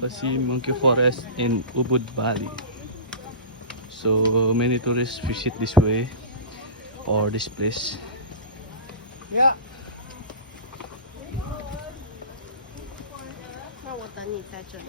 Kasi Monkey Forest in Ubud Valley. So many tourists visit this way or this place. Yeah. 那我等你在这里。